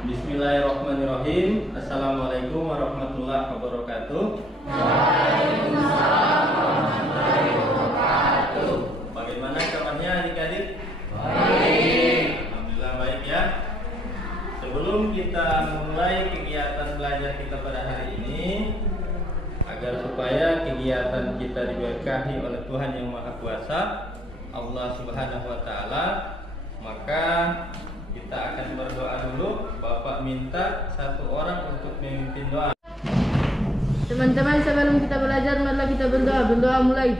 Bismillahirrahmanirrahim. Assalamualaikum warahmatullahi wabarakatuh. Waalaikumsalam warahmatullahi wabarakatuh. Bagaimana kabarnya adik-adik? Baik. Alhamdulillah baik ya. Sebelum kita memulai kegiatan belajar kita pada hari ini, agar supaya kegiatan kita diberkahi oleh Tuhan yang Maha Kuasa, Allah Subhanahu wa taala, maka kita akan berdoa dulu. Bapak minta satu orang untuk memimpin doa. Teman-teman, sebelum kita belajar, marilah kita berdoa. Berdoa mulai.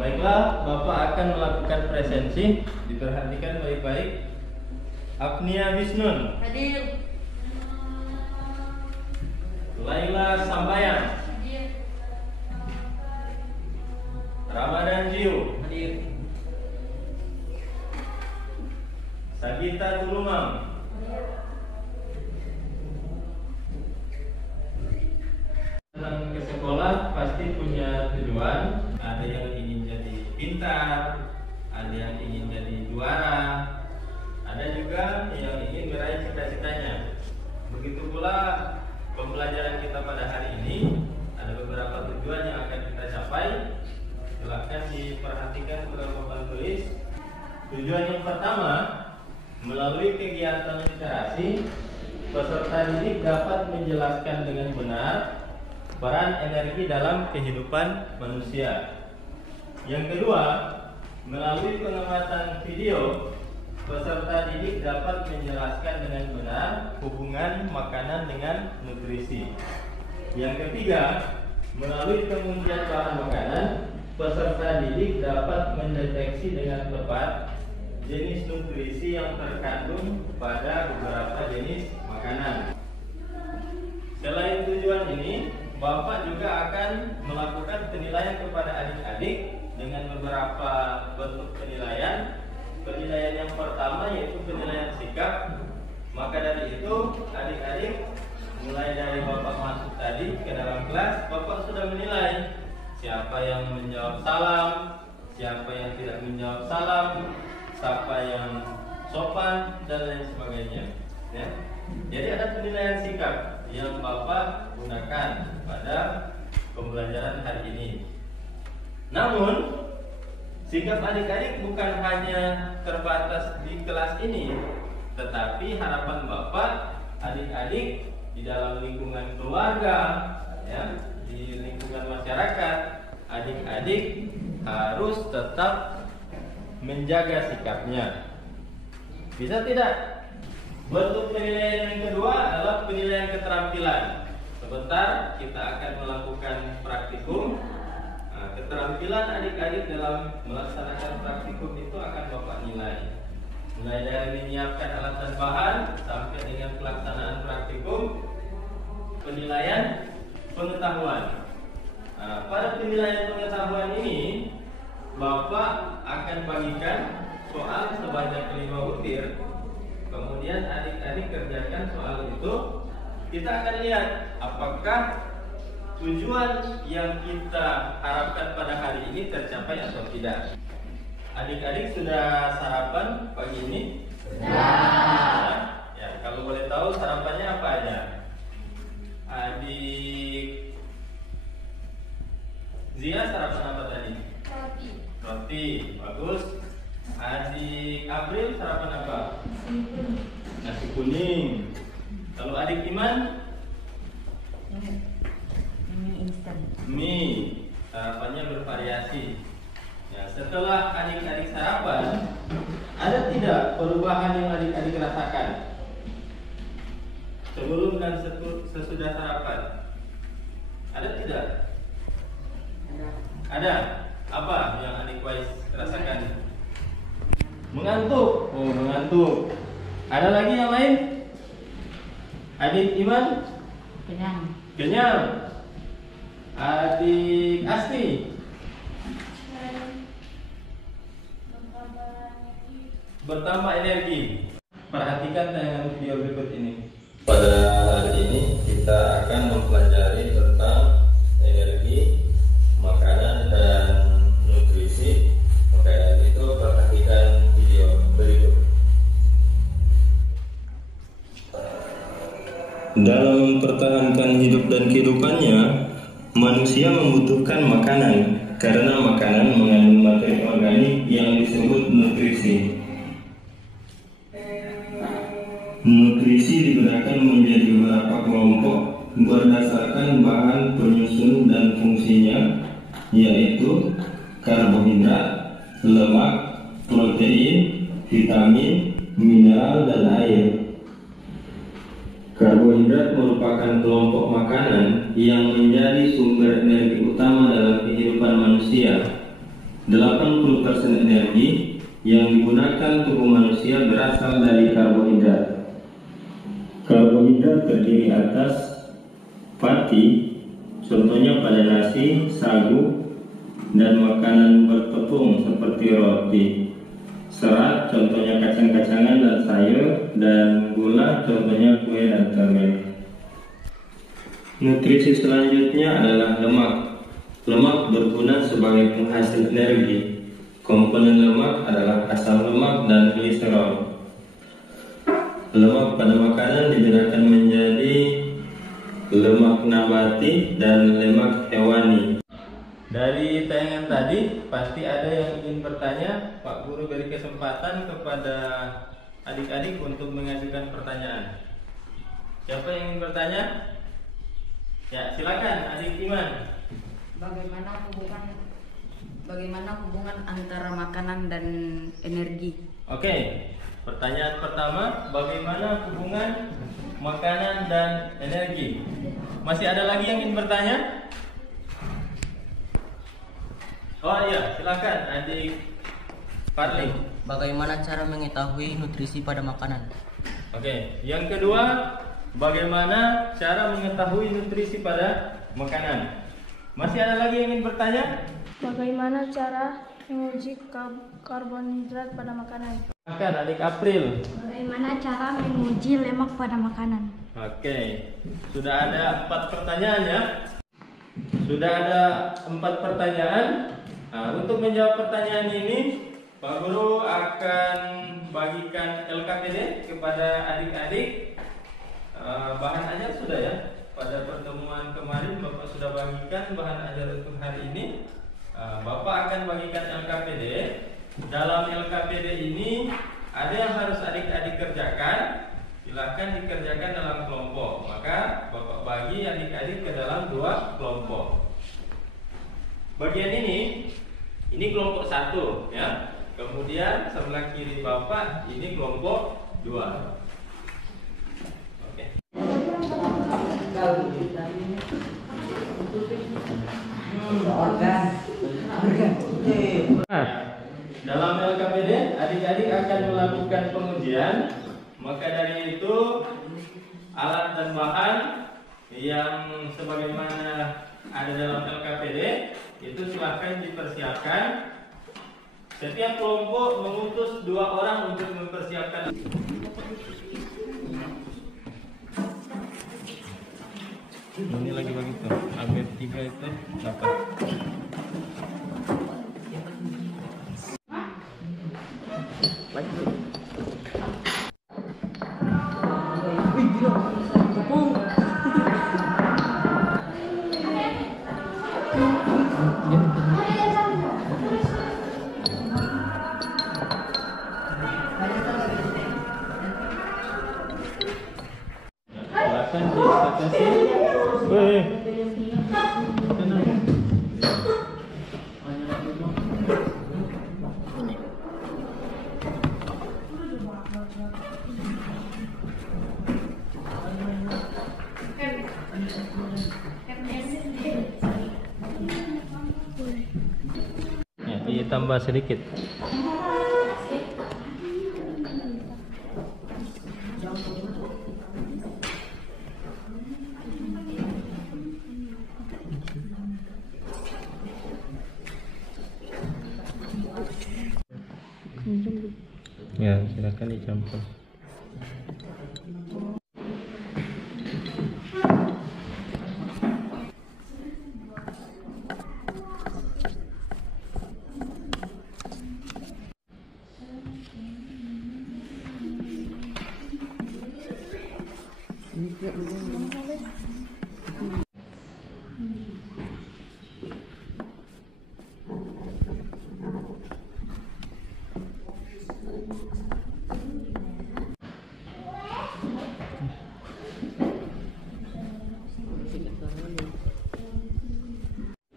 Baiklah, Bapak akan melakukan presensi. Diperhatikan baik-baik. Apnia Wisnun, Hadir. Laila Sambayan, Hadir. Ramadan Jiu, Hadir. Sagita Tulumang, datang ke sekolah pasti punya tujuan. Ada yang ingin jadi pintar, ada yang ingin jadi juara, ada juga yang ingin meraih cita-citanya. Begitu pula pembelajaran kita pada hari ini, ada beberapa tujuan yang akan kita capai. Silakan diperhatikan pada papan tulis. Tujuan yang pertama, melalui kegiatan literasi, peserta didik dapat menjelaskan dengan benar peran energi dalam kehidupan manusia. Yang kedua, melalui pengamatan video, peserta didik dapat menjelaskan dengan benar hubungan makanan dengan nutrisi. Yang ketiga, melalui pengujian bahan makanan, peserta didik dapat mendeteksi dengan tepat jenis nutrisi yang terkandung pada beberapa jenis makanan. Selain tujuan ini, Bapak juga akan melakukan penilaian kepada adik-adik dengan beberapa bentuk penilaian. Penilaian yang pertama yaitu penilaian sikap. Maka dari itu, adik-adik, mulai dari Bapak masuk tadi ke dalam kelas, Bapak sudah menilai siapa yang menjawab salam, siapa yang tidak menjawab salam, siapa yang sopan, dan lain sebagainya ya. Jadi ada penilaian sikap yang Bapak gunakan pada pembelajaran hari ini. Namun sikap adik-adik bukan hanya terbatas di kelas ini, tetapi harapan Bapak, adik-adik di dalam lingkungan keluarga, ya, di lingkungan masyarakat, adik-adik harus tetap menjaga sikapnya. Bisa tidak? Bentuk penilaian yang kedua adalah penilaian keterampilan. Sebentar kita akan melakukan praktikum. Keterampilan adik-adik dalam melaksanakan praktikum itu akan Bapak nilai. Mulai dari menyiapkan alat dan bahan sampai dengan pelaksanaan praktikum. Penilaian pengetahuan. Pada penilaian pengetahuan ini, Bapak akan bagikan soal sebanyak 5 butir. Kemudian adik-adik kerjakan soal itu. Kita akan lihat apakah tujuan yang kita harapkan pada hari ini tercapai atau tidak. Adik-adik sudah sarapan pagi ini? Sudah. Ya, kalau boleh tahu sarapannya apa aja? Adik Zia sarapan apa tadi? Roti. Roti, bagus. Adik April sarapan apa? Nasi kuning. Kalau adik Iman? Mie instan. Mie. Sarapannya bervariasi. Ya, setelah adik-adik sarapan, ada tidak perubahan yang adik-adik rasakan sebelum dan sesudah sarapan? Ada tidak? Ada. Apa yang adik Wais rasakan? Mengantuk. Oh, mengantuk. Ada lagi yang lain? Adik Iman? Kenyang. Kenyang. Adik Asti? Bertambah energi. Perhatikan tayangan video berikut ini. Pada hari ini kita akan mempelajari tentang energi Dalam mempertahankan hidup dan kehidupannya, manusia membutuhkan makanan karena makanan mengandung materi organik yang disebut nutrisi. Nutrisi dibedakan menjadi beberapa kelompok berdasarkan bahan penyusun dan fungsinya, yaitu karbohidrat, lemak, protein, vitamin, mineral, dan air. Karbohidrat merupakan kelompok makanan yang menjadi sumber energi utama dalam kehidupan manusia. 80% energi yang digunakan tubuh manusia berasal dari karbohidrat. Karbohidrat terdiri atas pati, contohnya pada nasi, sagu, dan makanan bertepung seperti roti. Serat, contohnya kacang-kacangan dan sayur, dan gula, contohnya kue dan permen. Nutrisi selanjutnya adalah lemak. Lemak berguna sebagai penghasil energi. Komponen lemak adalah asam lemak dan gliserol. Lemak pada makanan dibedakan menjadi lemak nabati dan lemak hewani. Dari tayangan tadi, pasti ada yang ingin bertanya. Pak Guru beri kesempatan kepada adik-adik untuk mengajukan pertanyaan. Siapa yang ingin bertanya? Ya, silakan Adik Iman. Bagaimana hubungan antara makanan dan energi? Oke, pertanyaan pertama, bagaimana hubungan makanan dan energi? Masih ada lagi yang ingin bertanya? Oh iya, silakan Adik Parli. Bagaimana cara mengetahui nutrisi pada makanan? Oke, yang kedua, bagaimana cara mengetahui nutrisi pada makanan? Masih ada lagi yang ingin bertanya? Bagaimana cara menguji karbohidrat pada makanan? Silakan Adik April. Bagaimana cara menguji lemak pada makanan? Oke, sudah ada 4 pertanyaan ya. Sudah ada 4 pertanyaan. Nah, untuk menjawab pertanyaan ini, Pak Guru akan bagikan LKPD kepada adik-adik. Bahan ajar sudah ya. Pada pertemuan kemarin Bapak sudah bagikan bahan ajar untuk hari ini. Bapak akan bagikan LKPD. Dalam LKPD ini ada yang harus adik-adik kerjakan. Silakan dikerjakan dalam kelompok. Maka Bapak bagi adik-adik ke dalam 2 kelompok. Bagian ini kelompok 1 ya. Kemudian sebelah kiri Bapak ini kelompok 2. Oke. Nah, dalam LKPD adik-adik akan melakukan pengujian. Maka dari itu alat dan bahan yang sebagaimana ada dalam LKPD itu silahkan dipersiapkan. Setiap kelompok mengutus 2 orang untuk mempersiapkan. Ini lagi begitu. AB3 itu dapat. Silakan dibatasi. Ya, ditambah sedikit. Ya, silakan dicampur.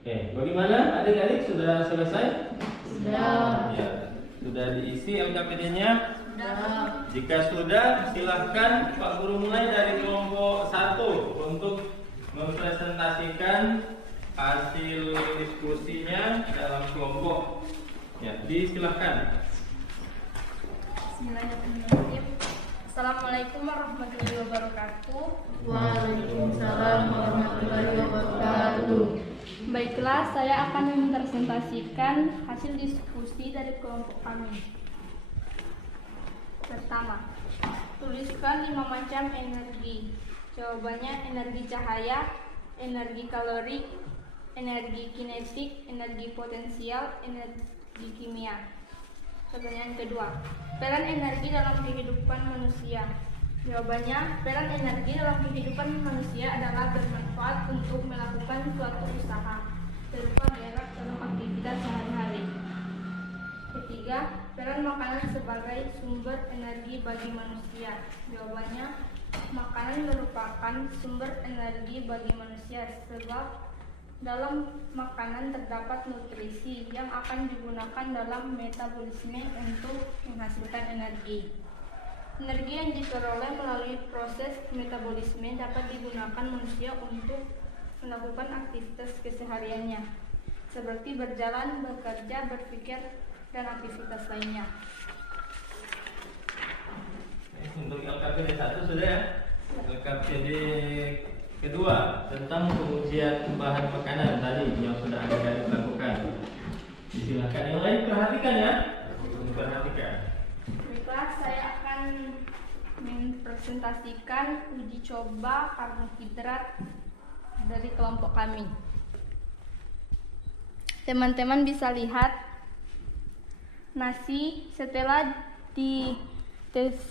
Oke, bagaimana adik-adik, sudah selesai? Sudah. Ya, sudah diisi LKPD-nya? Sudah. Jika sudah, silahkan Pak Guru mulai dari kelompok 1 untuk mempresentasikan hasil diskusinya dalam kelompok. Ya, disilahkan. Bismillahirrahmanirrahim. Assalamualaikum warahmatullahi wabarakatuh. Waalaikumsalam warahmatullahi wabarakatuh. Baiklah, saya akan mempresentasikan hasil diskusi dari kelompok kami. Pertama, tuliskan 5 macam energi. Jawabannya energi cahaya, energi kalori, energi kinetik, energi potensial, energi kimia. Pertanyaan kedua, peran energi dalam kehidupan manusia. Jawabannya, peran energi dalam kehidupan manusia adalah bermanfaat untuk melakukan suatu usaha berupa gerak dalam aktivitas sehari-hari. Ketiga, peran makanan sebagai sumber energi bagi manusia. Jawabannya, makanan merupakan sumber energi bagi manusia sebab dalam makanan terdapat nutrisi yang akan digunakan dalam metabolisme untuk menghasilkan energi. Energi yang diperoleh melalui proses metabolisme dapat digunakan manusia untuk melakukan aktivitas kesehariannya, seperti berjalan, bekerja, berpikir, dan aktivitas lainnya. Untuk LKPD 1 sudah ya? LKPD kedua tentang pengujian bahan makanan tadi yang sudah adik-adik lakukan. Silakan yang lain perhatikan ya. Perhatikan. Baiklah, saya akan mempresentasikan uji coba karbohidrat dari kelompok kami. Teman-teman bisa lihat nasi setelah diteskan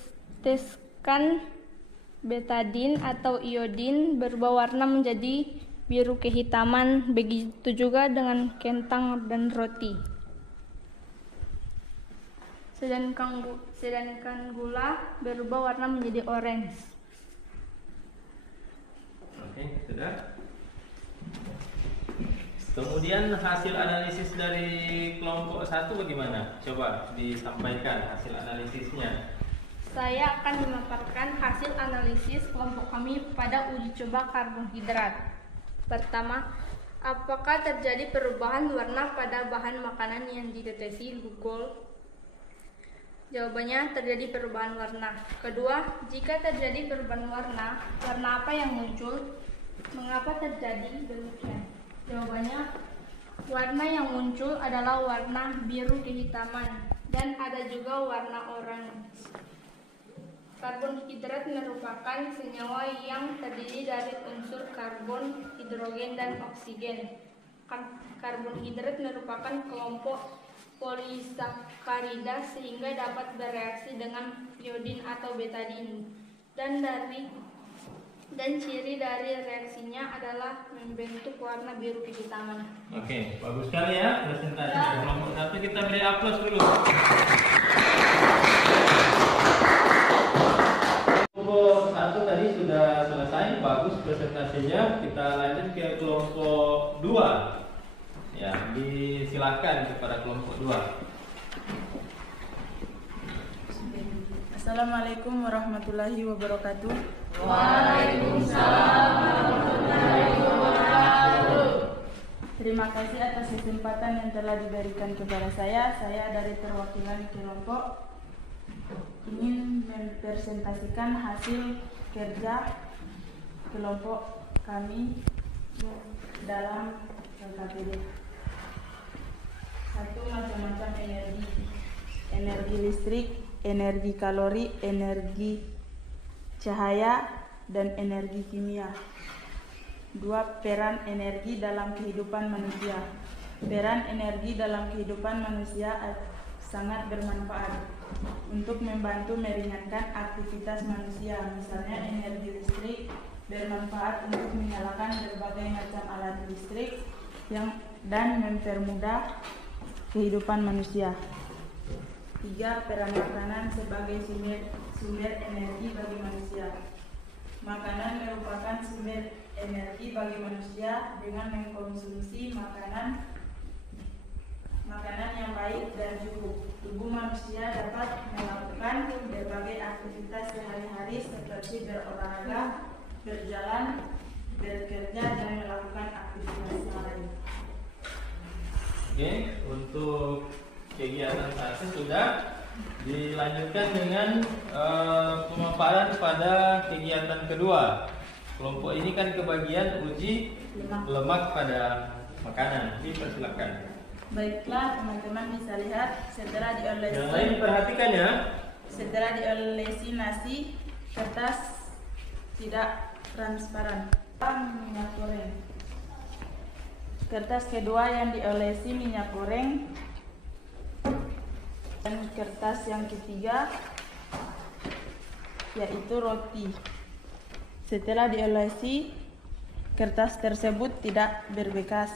betadin atau iodin berubah warna menjadi biru kehitaman, begitu juga dengan kentang dan roti. Sedangkan gula berubah warna menjadi orange. Oke, sudah. Kemudian hasil analisis dari kelompok 1 bagaimana? Coba disampaikan hasil analisisnya. Saya akan memaparkan hasil analisis kelompok kami pada uji coba karbohidrat. Pertama, apakah terjadi perubahan warna pada bahan makanan yang ditetesi glucose? Jawabannya terjadi perubahan warna. Kedua, jika terjadi perubahan warna, warna apa yang muncul? Mengapa terjadi demikian? Jawabannya, warna yang muncul adalah warna biru kehitaman dan ada juga warna orange. Karbohidrat merupakan senyawa yang terdiri dari unsur karbon, hidrogen, dan oksigen. Karbohidrat merupakan kelompok polisakarida sehingga dapat bereaksi dengan iodin atau betadin. Dan ciri dari reaksinya adalah membentuk warna biru kehitaman. Oke, bagus sekali ya presentasi kelompok 1. Kita beri aplaus dulu. Kelompok 1 tadi sudah selesai, bagus presentasinya. Kita lanjut ke kelompok 2. Ya, disilahkan kepada kelompok 2. Assalamualaikum warahmatullahi wabarakatuh. Waalaikumsalam warahmatullahi wabarakatuh. Terima kasih atas kesempatan yang telah diberikan kepada saya. Saya dari perwakilan kelompok ingin mempresentasikan hasil kerja kelompok kami dalam LKPD. 1. Macam-macam energi. Energi listrik, energi kalori, energi cahaya, dan energi kimia. 2. Peran energi dalam kehidupan manusia. Peran energi dalam kehidupan manusia sangat bermanfaat untuk membantu meringankan aktivitas manusia. Misalnya energi listrik bermanfaat untuk menyalakan berbagai macam alat listrik dan mempermudah kehidupan manusia. 3. Peran makanan sebagai sumber energi bagi manusia. Makanan merupakan sumber energi bagi manusia dengan mengkonsumsi makanan yang baik dan cukup. Tubuh manusia dapat melakukan berbagai aktivitas sehari-hari seperti berolahraga, berjalan, bekerja, dan melakukan aktivitas lain. Oke, untuk kegiatan 1 sudah. Dilanjutkan dengan pemaparan pada kegiatan kedua. Kelompok ini kan kebagian uji lemak pada makanan. Dipersilakan. Baiklah, teman-teman bisa lihat setelah diolesi. Yang lain perhatikan ya. Setelah diolesi nasi, kertas tidak transparan. Minyak goreng. Kertas kedua yang diolesi minyak goreng. Dan kertas yang ketiga yaitu roti. Setelah diolesi, kertas tersebut tidak berbekas.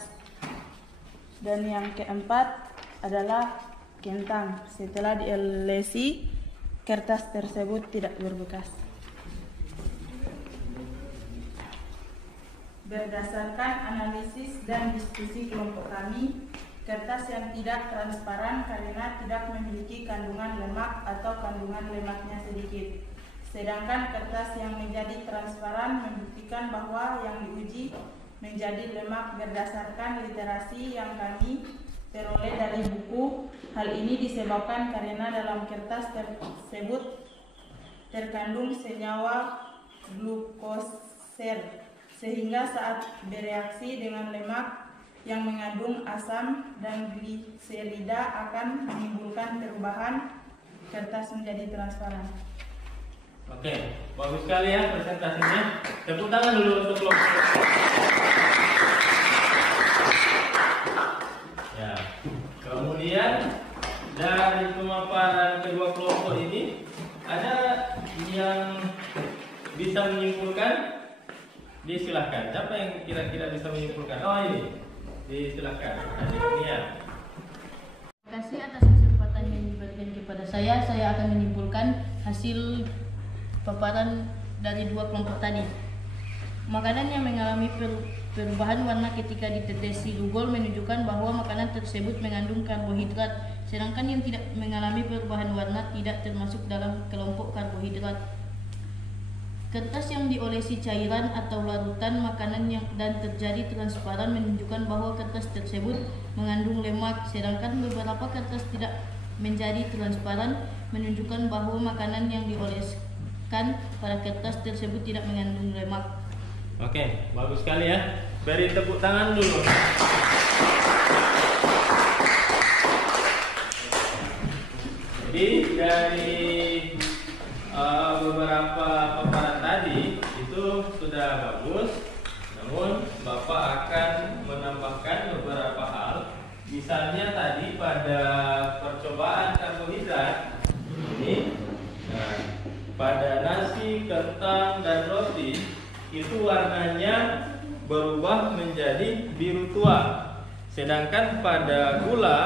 Dan yang keempat adalah kentang. Setelah diolesi, kertas tersebut tidak berbekas. Berdasarkan analisis dan diskusi kelompok kami, kertas yang tidak transparan karena tidak memiliki kandungan lemak atau kandungan lemaknya sedikit. Sedangkan kertas yang menjadi transparan membuktikan bahwa yang diuji menjadi lemak berdasarkan literasi yang kami peroleh dari buku. Hal ini disebabkan karena dalam kertas tersebut terkandung senyawa glukoser, sehingga saat bereaksi dengan lemak yang mengandung asam dan gliserida akan menimbulkan perubahan kertas menjadi transparan. Oke, bagus sekali ya presentasinya. Tepuk tangan dulu untuk kelompok. Ya, kemudian dari pemaparan kedua kelompok ini ada yang bisa menyimpulkan. Disilahkan. Siapa yang kira-kira bisa menyimpulkan? Oh ini. Disilahkan. Terima kasih atas kesempatan yang diberikan kepada saya. Saya akan menyimpulkan hasil paparan dari dua kelompok tadi. Makanan yang mengalami perubahan warna ketika ditetesi Google menunjukkan bahwa makanan tersebut mengandung karbohidrat, sedangkan yang tidak mengalami perubahan warna tidak termasuk dalam kelompok karbohidrat. Kertas yang diolesi cairan atau larutan makanan dan terjadi transparan menunjukkan bahwa kertas tersebut mengandung lemak, sedangkan beberapa kertas tidak menjadi transparan menunjukkan bahwa makanan yang dioleskan pada kertas tersebut tidak mengandung lemak. Oke, bagus sekali ya. Beri tepuk tangan dulu. Jadi dari beberapa paparan tadi itu sudah bagus, namun Bapak akan menambahkan beberapa hal. Misalnya tadi pada percobaan karbohidrat ini, pada nasi, kentang, dan roti itu warnanya berubah menjadi biru tua, sedangkan pada gula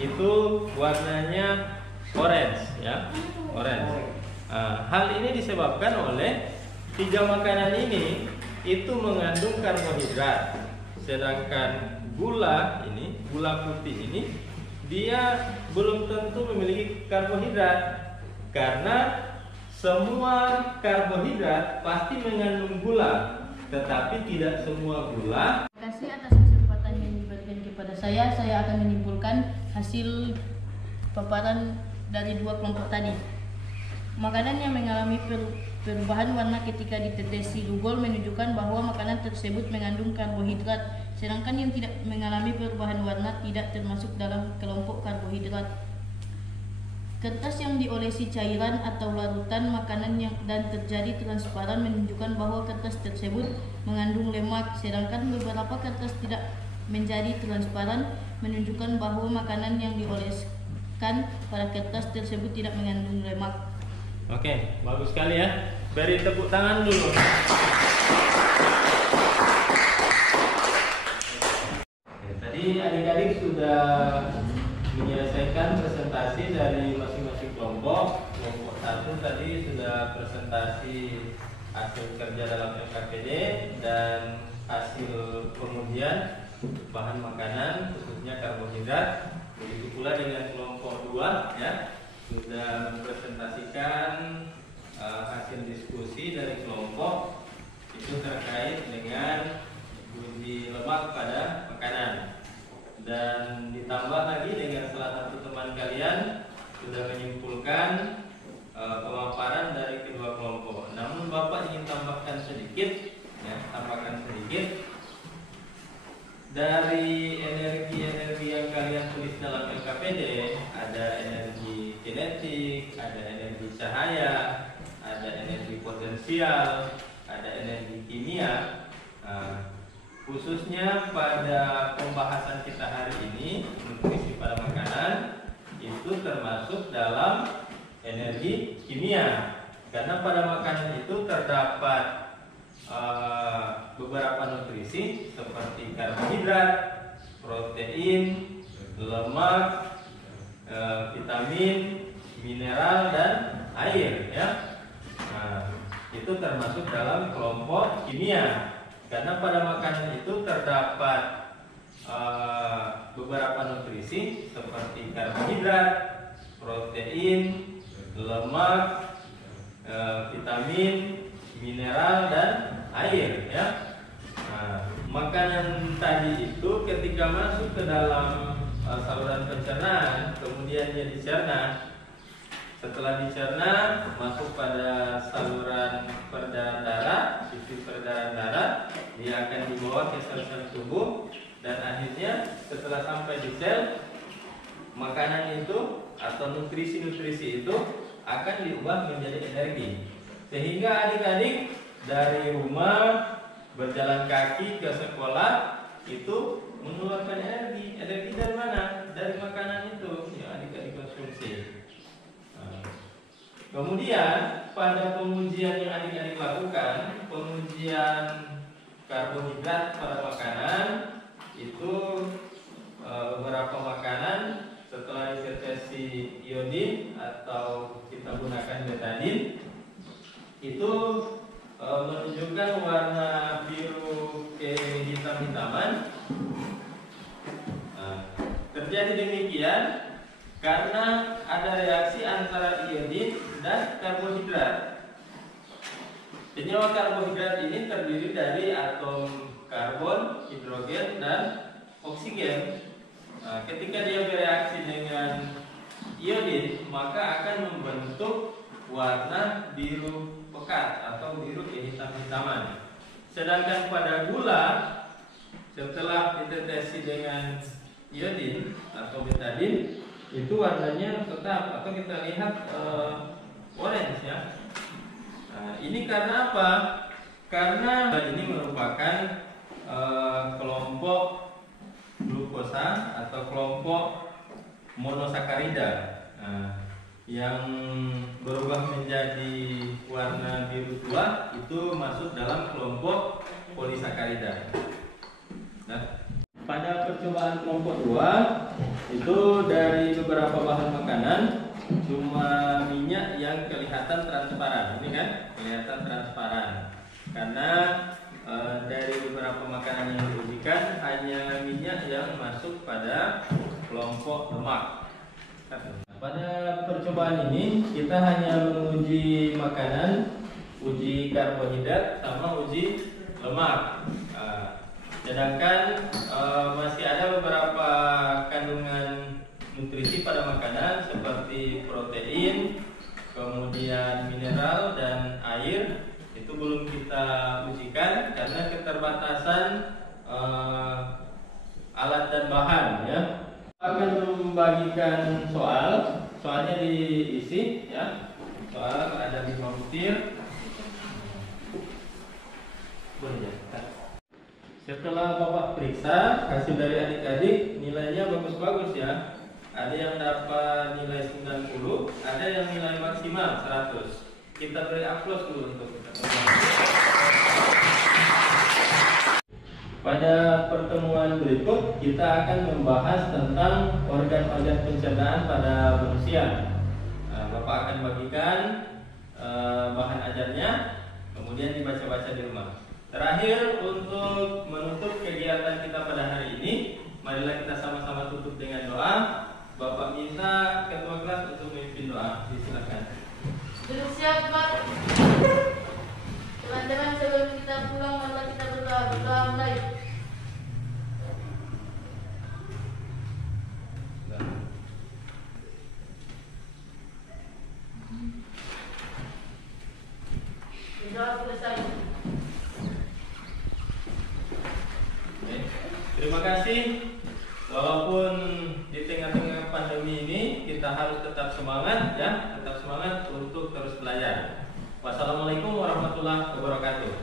itu warnanya orange, ya, orange. Hal ini disebabkan oleh 3 makanan ini itu mengandung karbohidrat, sedangkan gula putih ini dia belum tentu memiliki karbohidrat, karena semua karbohidrat pasti mengandung gula, tetapi tidak semua gula. Terima kasih atas kesempatan yang diberikan kepada saya. Saya akan menyimpulkan hasil paparan dari dua kelompok tadi. Makanan yang mengalami perubahan warna ketika ditetesi Google menunjukkan bahwa makanan tersebut mengandung karbohidrat, sedangkan yang tidak mengalami perubahan warna tidak termasuk dalam kelompok karbohidrat. Kertas yang diolesi cairan atau larutan makanan dan terjadi transparan menunjukkan bahwa kertas tersebut mengandung lemak, sedangkan beberapa kertas tidak menjadi transparan menunjukkan bahwa makanan yang dioleskan pada kertas tersebut tidak mengandung lemak. Oke, bagus sekali ya. Beri tepuk tangan dulu. Tadi adik-adik sudah menyelesaikan presentasi dari masing-masing kelompok. Kelompok 1 tadi sudah presentasi hasil kerja dalam LKPD dan hasil pengujian bahan makanan khususnya karbohidrat. Begitu pula dengan kelompok 2 ya, sudah mempresentasikan hasil diskusi dari kelompok itu terkait dengan uji lemak pada makanan, dan ditambah lagi dengan salah satu teman kalian sudah menyimpulkan pemaparan dari kedua kelompok. Namun Bapak ingin tambahkan sedikit dari energi-energi yang kalian tulis dalam LKPD. Ada energi kinetik, ada energi cahaya, ada energi potensial, ada energi kimia. Khususnya pada pembahasan kita hari ini, nutrisi pada makanan itu termasuk dalam energi kimia, karena pada makanan itu terdapat beberapa nutrisi seperti karbohidrat, protein, lemak, vitamin, mineral, dan air ya. Itu termasuk dalam kelompok kimia, karena pada makanan itu terdapat beberapa nutrisi seperti karbohidrat, protein, lemak, vitamin, mineral, dan air ya. Makanan tadi itu ketika masuk ke dalam saluran pencernaan, kemudian dia dicerna. Setelah dicerna, masuk pada saluran peredaran darah, sistem peredaran darah, dia akan dibawa ke sel-sel tubuh, dan akhirnya setelah sampai di sel, makanan itu atau nutrisi-nutrisi itu akan diubah menjadi energi. Sehingga adik-adik dari rumah berjalan kaki ke sekolah itu mengeluarkan energi. Energi dari mana? Dari makanan itu yang adik-adik konsumsi. Kemudian pada pengujian yang adik-adik lakukan, pengujian karbohidrat pada makanan itu beberapa makanan setelah dideteksi iodin atau kita gunakan betadin itu menunjukkan warna biru kehitam-hitaman. Terjadi demikian karena ada reaksi antara iodin dan karbohidrat. Senyawa karbohidrat ini terdiri dari atom karbon, hidrogen, dan oksigen. Ketika dia bereaksi dengan iodin, maka akan membentuk warna biru pekat atau biru kehitam-hitaman. Sedangkan pada gula, setelah dideteksi dengan iodin atau betadin, itu warnanya tetap atau kita lihat orange ya. Ini karena apa? Karena ini merupakan kelompok glukosa atau kelompok monosakarida yang berubah menjadi warna biru tua, itu masuk dalam kelompok polisakarida. Nah, pada percobaan kelompok 2 itu dari beberapa bahan makanan cuma minyak yang kelihatan transparan. Ini kan kelihatan transparan karena dari beberapa makanan yang diujikan hanya minyak yang masuk pada kelompok lemak. Pada percobaan ini kita hanya menguji makanan, uji karbohidrat sama uji lemak. Sedangkan masih ada beberapa kandungan nutrisi pada makanan seperti protein, kemudian mineral, dan air. Itu belum kita ujikan karena keterbatasan alat dan bahan ya. Akan membagikan soalnya diisi ya. Soal ada 5 butir. Boleh ya. Setelah Bapak periksa hasil dari adik-adik, nilainya bagus-bagus ya. Ada yang dapat nilai 90, ada yang nilai maksimal 100. Kita beri aplaus dulu untuk kita. Pada pertemuan berikut kita akan membahas tentang organ-organ pencernaan pada manusia. Bapak akan bagikan bahan ajarnya, kemudian dibaca-baca di rumah. Terakhir, untuk menutup kegiatan kita pada hari ini, marilah kita sama-sama tutup dengan doa. Bapak minta ketua kelas untuk memimpin doa. Silakan. Sudah siap, Pak? Teman-teman, sebelum kita pulang, mari kita berdoa mulai. Berdoa selesai. Oke. Terima kasih. Walaupun di tengah-tengah pandemi ini kita harus tetap semangat ya, tetap semangat untuk terus belajar. Wassalamualaikum warahmatullahi wabarakatuh.